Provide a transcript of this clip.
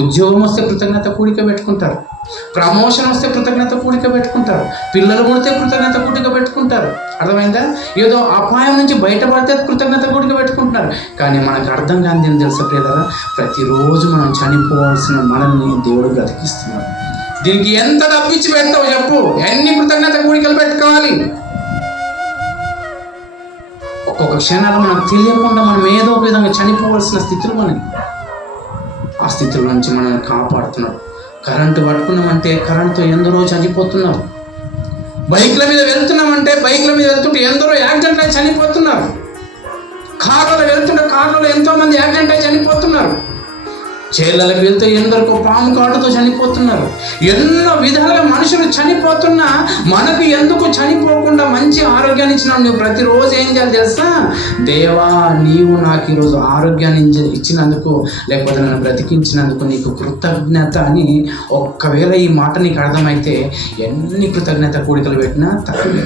ఉద్యోగం వస్తే కృతజ్ఞత కూడిక పెట్టుకుంటారు, ప్రమోషన్ వస్తే కృతజ్ఞత కూడిక పెట్టుకుంటారు, పిల్లలు పుడితే కృతజ్ఞత కూడిక పెట్టుకుంటారు. అర్థమైందా? ఏదో అపాయం నుంచి బయటపడితే కృతజ్ఞత కూడిక పెట్టుకుంటున్నారు. కానీ మనకు అర్థం కాని ఏం తెలుసా ప్రియులారా, ప్రతిరోజు మనం చనిపోవాల్సిన మనల్ని దేవుడు బ్రతికిస్తున్నాడు. దీనికి ఎంత డబ్బిచ్చి పెడతావు చెప్పు, ఎన్ని కృతజ్ఞత కూడికలు పెట్టుకోవాలి? ఒక్కొక్క క్షణాలు మనకు తెలియకుండా మనం ఏదో ఒక విధంగా చనిపోవాల్సిన స్థితులు మనకి, ఆ స్థితుల నుంచి మనల్ని కాపాడుతున్నాడు. కరెంటు పట్టుకున్నామంటే కరెంటుతో ఎందరో చనిపోతున్నారు. బైక్ల మీద వెళ్తున్నామంటే బైక్ల మీద వెళ్తుంటే ఎందరో యాక్సిడెంట్ అయి చనిపోతున్నారు. కార్లలో వెళ్తుంటే కార్లలో ఎంతోమంది యాక్సిడెంట్ అయి చనిపోతున్నారు. చేళ్ళకి వెళ్తే ఎందరికో పాము కాటుతో చనిపోతున్నారు. ఎన్నో విధాలుగా మనుషులు చనిపోతున్నా మనకు ఎందుకు చనిపోకుండా మంచి ఆరోగ్యాన్ని ఇచ్చినావు? నువ్వు ప్రతిరోజు ఏం చేయాలి తెలుసా? దేవా, నీవు నాకు ఈరోజు ఆరోగ్యాన్ని ఇచ్చినందుకు, లేకపోతే నన్ను బ్రతికించినందుకు నీకు కృతజ్ఞత అని ఒక్కవేళ ఈ మాట నీకు అర్థమైతే ఎన్ని కృతజ్ఞత కూడికలు పెట్టినా తక్కువే.